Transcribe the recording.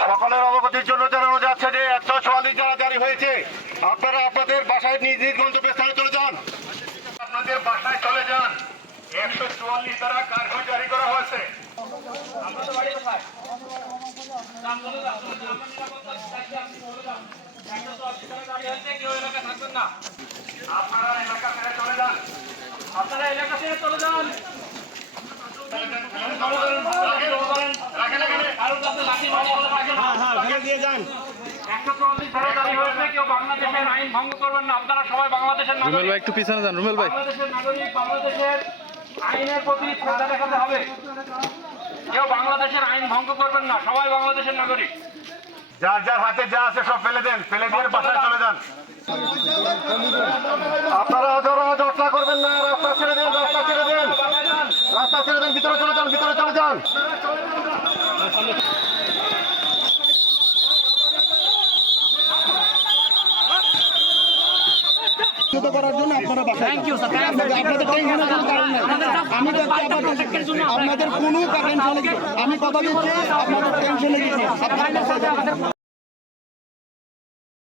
সকলের অবগতির জন্য জানানো যাচ্ছে যে 144 যারা জারি হয়েছে, আপনারা আপনাদের বাসায় নিজ নিজ গন্তব্যে স্থানে চলে যান। আপনাদের বাসায় চলে যান। 144 দ্বারা কার্য জারি করা হয়েছে। আপনারা এলাকা ছেড়ে চলে যান। আপনারা এলাকা ছেড়ে চলে যান। বাংলাদেশের আইন ভঙ্গ করবেন না। আপনারা সবাই বাংলাদেশের রুমেল ভাই একটু পিছনে যান। রুমেল ভাই, বাংলাদেশের নাগরিক, বাংলাদেশের আইনের প্রতি শ্রদ্ধা দেখাতে হবে। কেউ বাংলাদেশের আইন ভঙ্গ করবেন না। সবাই বাংলাদেশের নাগরিক। যার যার হাতে যা আছে সব ফেলে দেন, ফেলে দিয়ে বাসায় চলে যান। আপনারা জটলা করবেন না। রাস্তা ছেড়ে দেন, রাস্তা ছেড়ে দেন, রাস্তা ছেড়ে দেন। ভিতরে চলে যান, ভিতরে চলে যান। করার জন্য আপনারা বাসায় আপনাদের টেনশনের কোনো কারণ নেই। আমি আপনাদের কোনো টেনশন, আমি কথা দিচ্ছি আপনাদের টেনশনে কিছু।